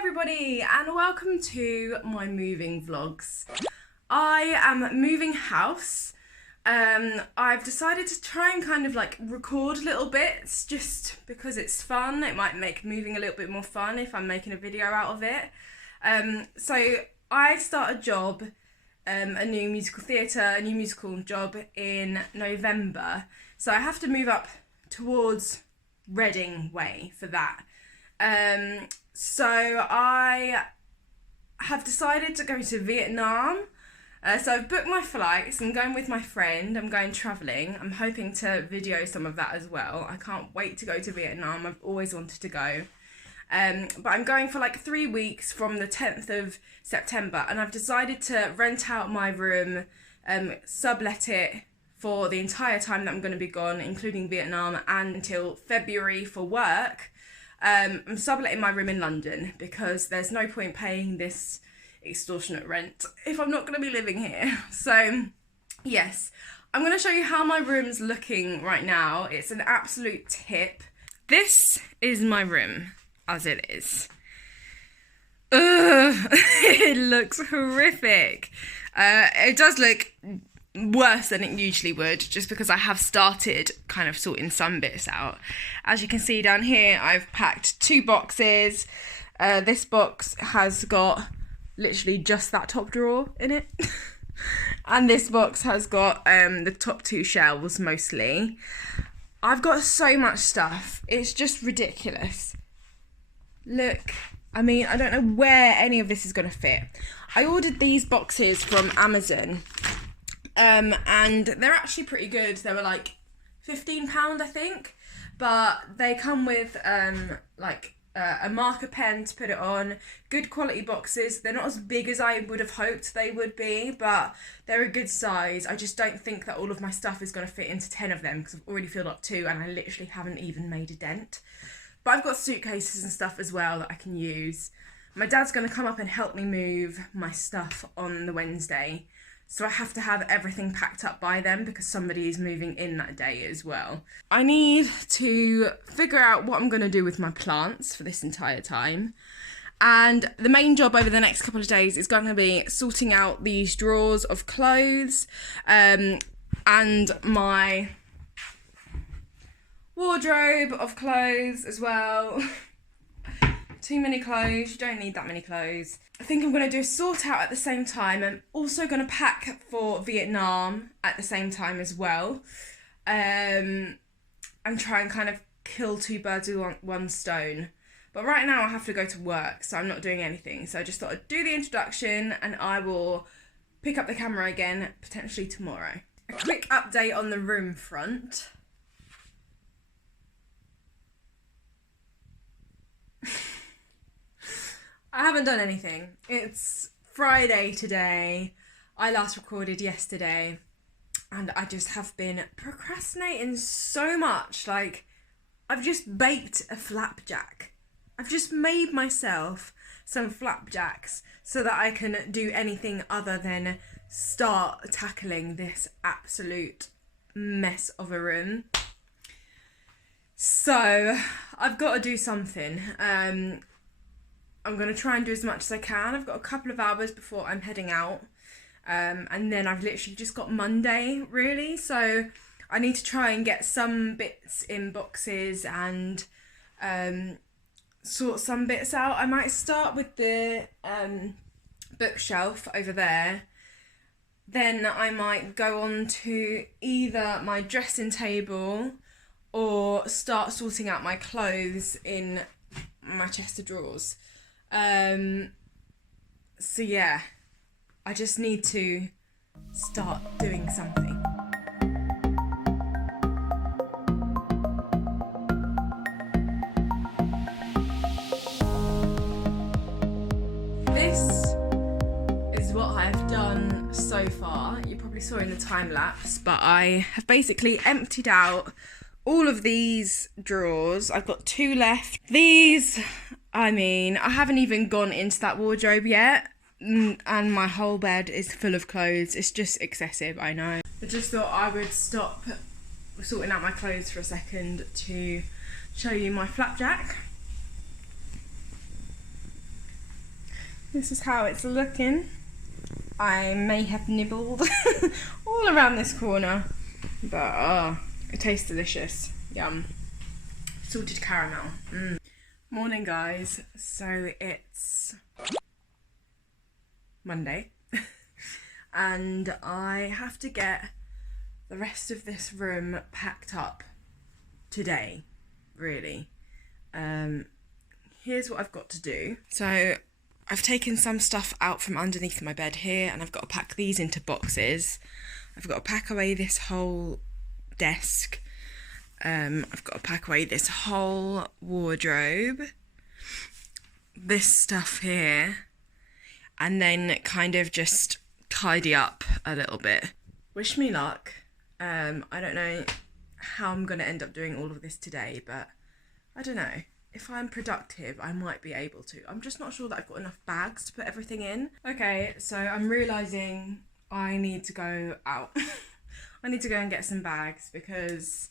everybody and welcome to my moving vlogs. I am moving house. I've decided to try and kind of like record little bits just because it's fun. It might make moving a little bit more fun if I'm making a video out of it. So I start a job, a new musical theatre, a new musical job in November. So I have to move up towards Reading way for that. So I have decided to go to Vietnam. So I've booked my flights. I'm going with my friend. I'm going travelling. I'm hoping to video some of that as well. I can't wait to go to Vietnam. I've always wanted to go. But I'm going for like 3 weeks from the 10th of September, and I've decided to rent out my room, sublet it for the entire time that I'm going to be gone, including Vietnam, and until February for work. I'm subletting my room in London because there's no point paying this extortionate rent if I'm not going to be living here. So yes, I'm going to show you how my room's looking right now. It's an absolute tip. This is my room as it is. Ugh, it looks horrific. It does look worse than it usually would, just because I have started kind of sorting some bits out. As you can see down here, I've packed 2 boxes. This box has got literally just that top drawer in it. And this box has got the top 2 shelves mostly. I've got so much stuff. It's just ridiculous. Look, I mean, I don't know where any of this is going to fit. I ordered these boxes from Amazon. And they're actually pretty good. They were like £15, I think, but they come with a marker pen to put it on. Good quality boxes. They're not as big as I would have hoped they would be, but they're a good size. I just don't think that all of my stuff is going to fit into 10 of them because I've already filled up 2 and I literally haven't even made a dent. But I've got suitcases and stuff as well that I can use. My dad's going to come up and help me move my stuff on the Wednesday. So I have to have everything packed up by then because somebody is moving in that day as well. I need to figure out what I'm going to do with my plants for this entire time. And the main job over the next couple of days is going to be sorting out these drawers of clothes and my wardrobe of clothes as well. Too many clothes, you don't need that many clothes. I think I'm going to do a sort out at the same time. I'm also going to pack for Vietnam at the same time as well. And try and kind of kill 2 birds with one stone. But right now I have to go to work, so I'm not doing anything. So I just thought I'd do the introduction and I will pick up the camera again potentially tomorrow. A quick update on the room front. I haven't done anything. It's Friday today. I last recorded yesterday and I just have been procrastinating so much. Like, I've just baked a flapjack. I've just made myself some flapjacks so that I can do anything other than start tackling this absolute mess of a room. So I've got to do something. I'm going to try and do as much as I can. I've got a couple of hours before I'm heading out. And then I've literally just got Monday, really. So I need to try and get some bits in boxes and sort some bits out. I might start with the bookshelf over there. Then I might go on to either my dressing table or start sorting out my clothes in my chest of drawers. So yeah, I just need to start doing something. This is what I've done so far. You probably saw in the time lapse, but I have basically emptied out all of these drawers. I've got 2 left. These, I mean, I haven't even gone into that wardrobe yet, and my whole bed is full of clothes. It's just excessive, I know. I just thought I would stop sorting out my clothes for a second to show you my flapjack. This is how it's looking. I may have nibbled all around this corner, but it tastes delicious. Yum. Salted caramel. Morning, guys. So it's Monday and I have to get the rest of this room packed up today, really. Here's what I've got to do. So I've taken some stuff out from underneath my bed here and I've got to pack these into boxes. I've got to pack away this whole desk. I've got to pack away this whole wardrobe. This stuff here. And then kind of just tidy up a little bit. Wish me luck. I don't know how I'm going to end up doing all of this today, but I don't know. If I'm productive, I might be able to. I'm just not sure that I've got enough bags to put everything in. Okay, so I'm realising I need to go out. I need to go and get some bags because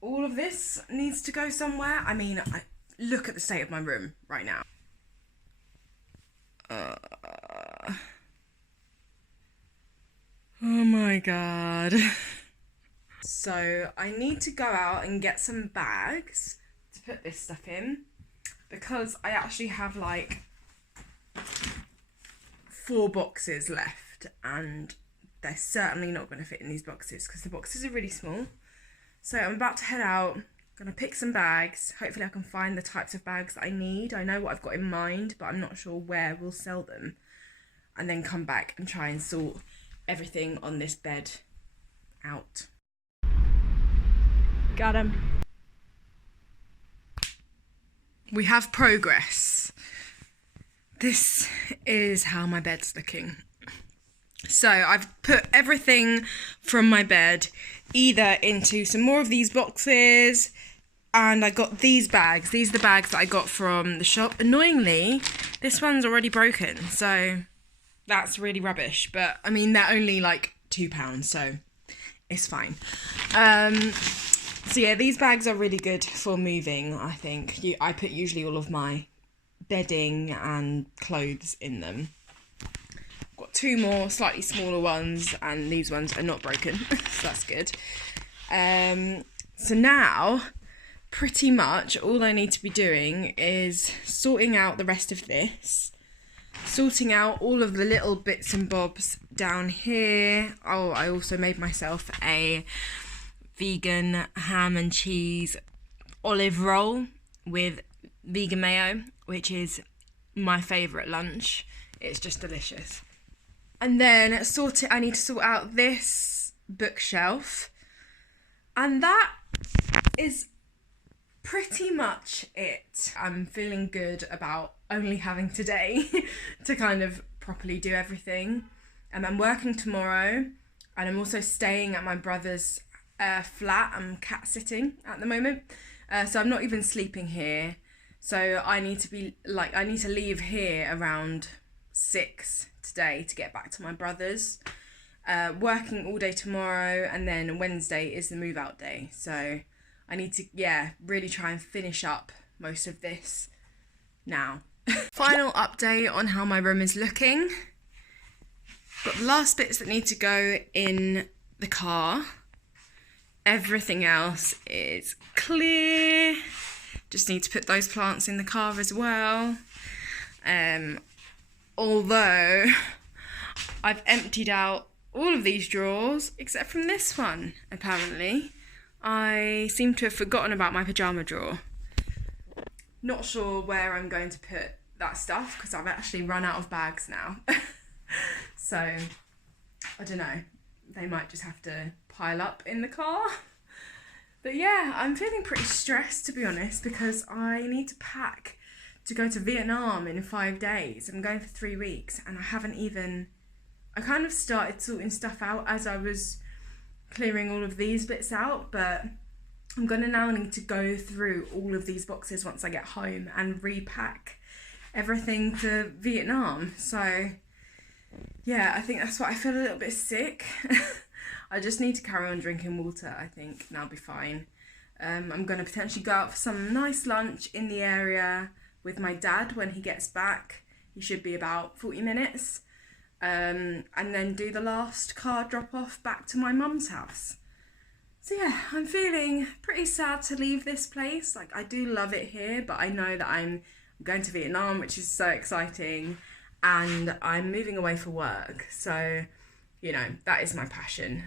all of this needs to go somewhere. I mean, look at the state of my room right now. Oh my god. So I need to go out and get some bags to put this stuff in because I actually have like 4 boxes left and they're certainly not going to fit in these boxes because the boxes are really small. So I'm about to head out, gonna pick some bags. Hopefully I can find the types of bags that I need. I know what I've got in mind, but I'm not sure where we'll sell them. And then come back and try and sort everything on this bed out. Got him. We have progress. This is how my bed's looking. So I've put everything from my bed either into some more of these boxes, and I got these bags. These are the bags that I got from the shop. Annoyingly, this one's already broken, so that's really rubbish. But I mean, they're only like £2, so it's fine. So yeah, these bags are really good for moving, I think. I put usually all of my bedding and clothes in them. Got 2 more slightly smaller ones and these ones are not broken, so that's good. So now, pretty much all I need to be doing is sorting out the rest of this, sorting out all of the little bits and bobs down here. Oh, I also made myself a vegan ham and cheese olive roll with vegan mayo, which is my favourite lunch. It's just delicious. And then I need to sort out this bookshelf. And that is pretty much it. I'm feeling good about only having today to kind of properly do everything. And I'm working tomorrow and I'm also staying at my brother's flat. I'm cat sitting at the moment, so I'm not even sleeping here. So I need to leave here around 6 today to get back to my brother's. Working all day tomorrow, and then Wednesday is the move out day. So I need to really try and finish up most of this now. Final update on how my room is looking. Got the last bits that need to go in the car. Everything else is clear. Just need to put those plants in the car as well. Although I've emptied out all of these drawers except from this one, apparently. I seem to have forgotten about my pyjama drawer. Not sure where I'm going to put that stuff because I've actually run out of bags now. So, I don't know. They might just have to pile up in the car. But yeah, I'm feeling pretty stressed, to be honest, because I need to pack to go to Vietnam in 5 days. I'm going for 3 weeks and I kind of started sorting stuff out as I was clearing all of these bits out, but I'm going to now need to go through all of these boxes once I get home and repack everything for Vietnam. So yeah, I think that's what I feel a little bit sick. I just need to carry on drinking water, I think, and I'll be fine. I'm going to potentially go out for some nice lunch in the area, with my dad when he gets back. He should be about 40 minutes. And then do the last car drop off back to my mum's house. So yeah, I'm feeling pretty sad to leave this place. Like, I do love it here, but I know that I'm going to Vietnam, which is so exciting, and I'm moving away for work. So, you know, that is my passion.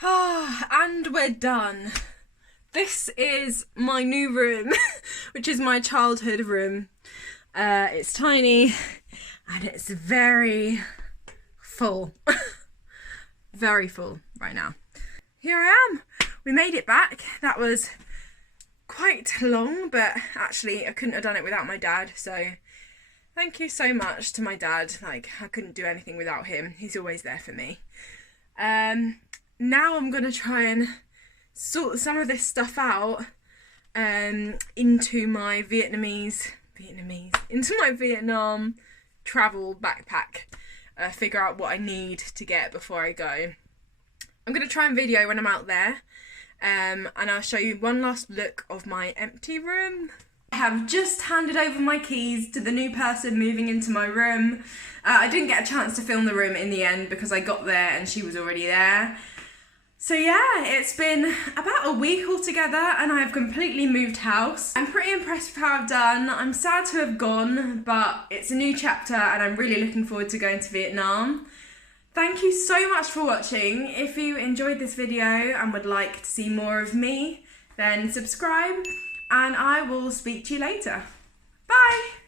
And we're done. This is my new room, which is my childhood room. It's tiny and it's very full. Very full right now. Here I am. We made it back. That was quite long, but actually I couldn't have done it without my dad. So thank you so much to my dad. Like, I couldn't do anything without him. He's always there for me. Now I'm gonna try and sort some of this stuff out into my into my Vietnam travel backpack. Figure out what I need to get before I go. I'm gonna try and video when I'm out there, and I'll show you one last look of my empty room. I have just handed over my keys to the new person moving into my room. I didn't get a chance to film the room in the end because I got there and she was already there. So yeah, it's been about a week altogether and I have completely moved house. I'm pretty impressed with how I've done. I'm sad to have gone, but it's a new chapter and I'm really looking forward to going to Vietnam. Thank you so much for watching. If you enjoyed this video and would like to see more of me, then subscribe and I will speak to you later. Bye!